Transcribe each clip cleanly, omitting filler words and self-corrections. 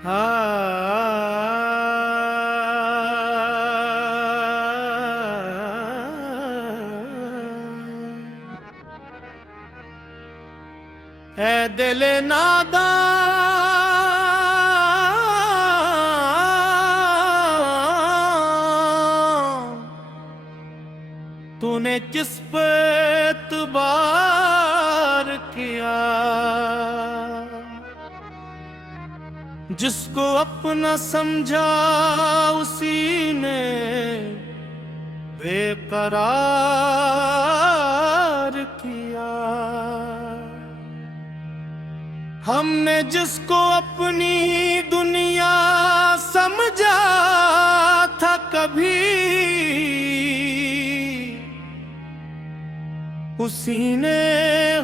ऐ दिल नादा तूने किस पे एतबार किया, जिसको अपना समझा उसी ने बेकरार किया। हमने जिसको अपनी दुनिया समझा था कभी, उसी ने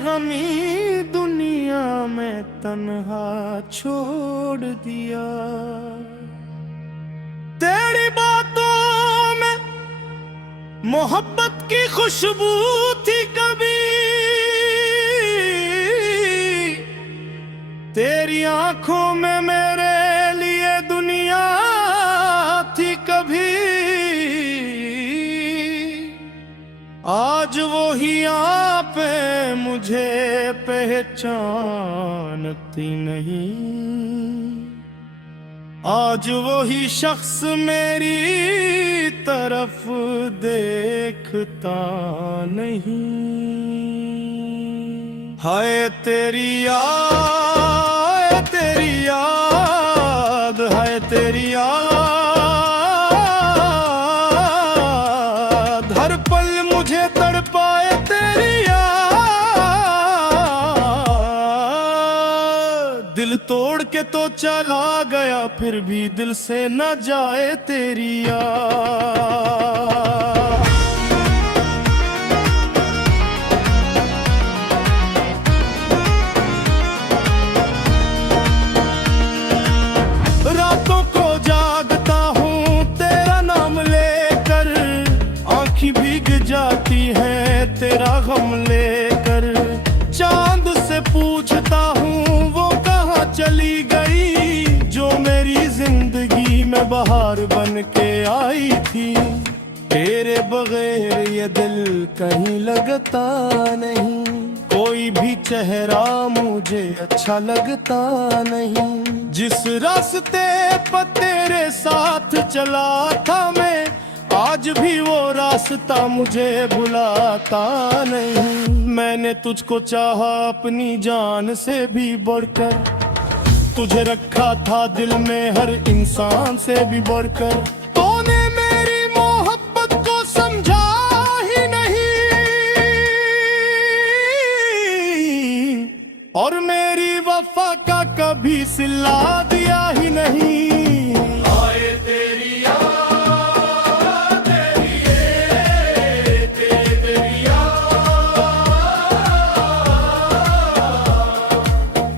हमें दुनिया में तन्हा छोड़ दिया। तेरी बातों में मोहब्बत की खुशबू थी कभी, तेरी आंखों में मेरे लिए दुनिया थी कभी। आज वो ही आप मुझे पहचानती नहीं, आज वो ही शख्स मेरी तरफ देखता नहीं। हाय तेरी याद, तेरी याद, हाय तेरी याद, हर पल मुझे तड़पाए तेरी याद। दिल तोड़ के तो चला गया, फिर भी दिल से न जाए तेरी याद। रातों को जागता हूँ तेरा नाम लेकर, आँखें भीग जाती है तेरा गम लेकर। चांद से पूछता हूँ वो कहाँ चली गई, जो मेरी जिंदगी में बहार बन के आई थी। तेरे बगैर ये दिल कहीं लगता नहीं, कोई भी चेहरा मुझे अच्छा लगता नहीं। जिस रास्ते पर तेरे साथ चला था मैं, आज भी वो रास्ता मुझे भुलाता नहीं। मैंने तुझको चाहा अपनी जान से भी बढ़कर, तुझे रखा था दिल में हर इंसान से भी बढ़कर। तूने मेरी मोहब्बत को समझा ही नहीं, और मेरी वफा का कभी सिला दिया ही नहीं। आए तेरी याद, तेरी याद,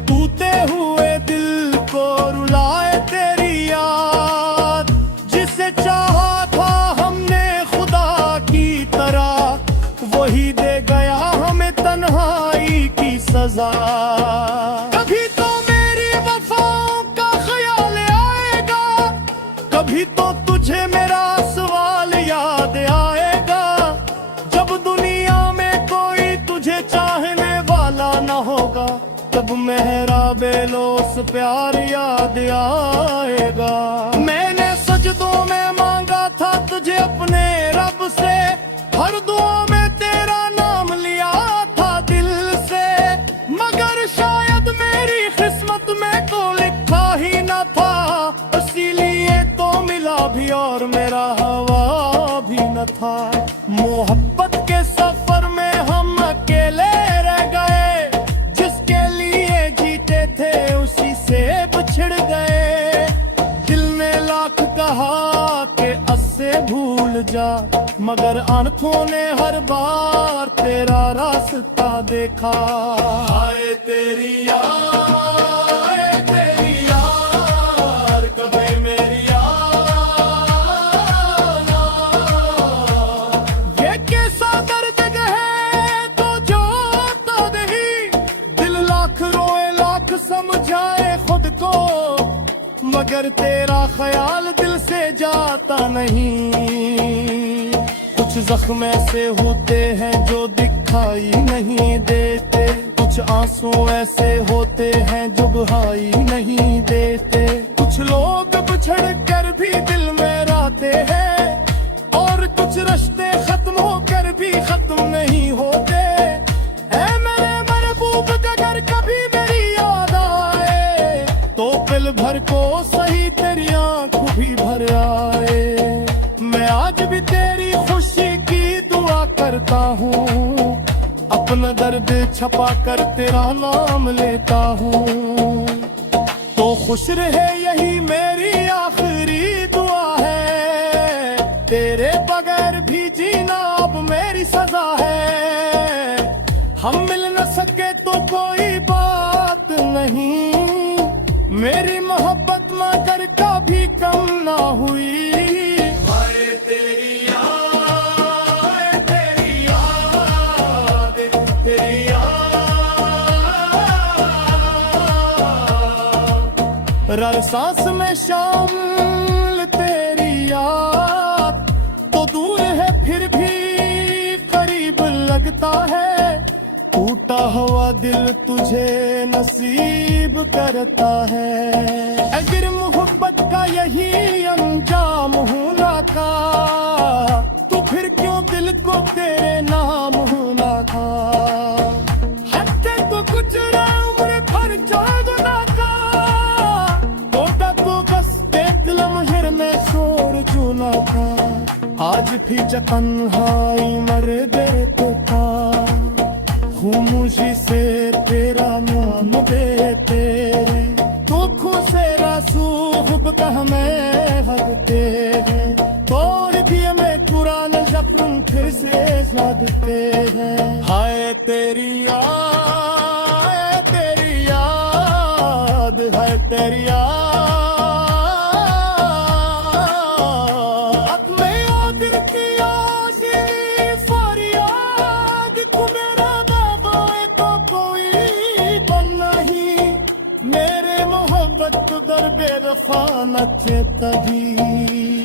टूटे हुए दिल को रुलाए तेरी याद। जिसे चाहा था हमने खुदा की तरह, वही दे गया हमें तन्हाई की सजा। कभी तो मेरी वफाओं का ख्याल आएगा, कभी तो तुझे मेरा सवाल याद आएगा। जब दुनिया में कोई तुझे चाहने वाला न होगा, तब मेरा बेलोस प्यार याद आएगा। मैंने सजदों में मांगा था तुझे अपने रब से, हर दुआ में तेरा नाम लिया था दिल से। मगर शायद मेरी किस्मत में तो लिखा ही न था, इसीलिए तो मिला भी और मेरा हवा भी न था। मोहब्बत के सफर में हम अकेले रह गए, जिसके लिए जीते थे उसी से बिछड़ गए। दिल ने लाख कहा कि अस्से भूल जा, मगर आंखों ने हर बार तेरा रास्ता देखा। आए तेरी याद, तेरी याद, कभी मेरी याद। ये कैसा दर्द है तो जो तो नहीं, दिल लाख रोए लाख समझाए खुद को, मगर तेरा ख्याल दिल से जाता नहीं। कुछ जख्म ऐसे होते हैं जो दिखाई नहीं देते, कुछ आंसू ऐसे होते हैं जो बहाई नहीं देते। कुछ लोग बिछड़ कर भी दिल में रहते हैं, और कुछ रिश्ते खत्म होकर भी खत्म नहीं होते। ऐ मेरे महबूब अगर कभी मेरी याद आए, तो पल भर को सही तेरी आँख भी भर आए। मैं आज भी तेरी खुशी की दुआ करता हूँ, अपना दर्द छपा कर तेरा नाम लेता हूँ। तो खुश रहे यही मेरी आखिरी दुआ है, तेरे बगैर भी जीना अब मेरी सजा है। हम मिल न सके तो कोई बात नहीं, मेरी मोहब्बत मगर कभी कम ना हुई। हाय तेरी याद, तेरी याद, तेरी याद। हर सांस में शामिल तेरी याद, तो दूर है फिर भी करीब लगता है। टूटा हुआ दिल तुझे नसीब करता है। अगर मोहब्बत का यही अंजाम होना था, तो फिर क्यों दिल को तेरे नाम होना था। हत्ते तो कुछ उम्र भर जागना था, टूटा तो बस एक लम्हे में छोड़ चुना था। आज भी तन्हाई मर देता था, मुझी से तेरा नाम देते। दुखों से रसूख कह में भगते हैं, तोड़ दिए में पुराने जख्म फिर से सदते हैं। हाय तेरी याद, तेरी याद, हाय तेरी याद। मेरे मोहब्बत दर बेवफा न चेता ही।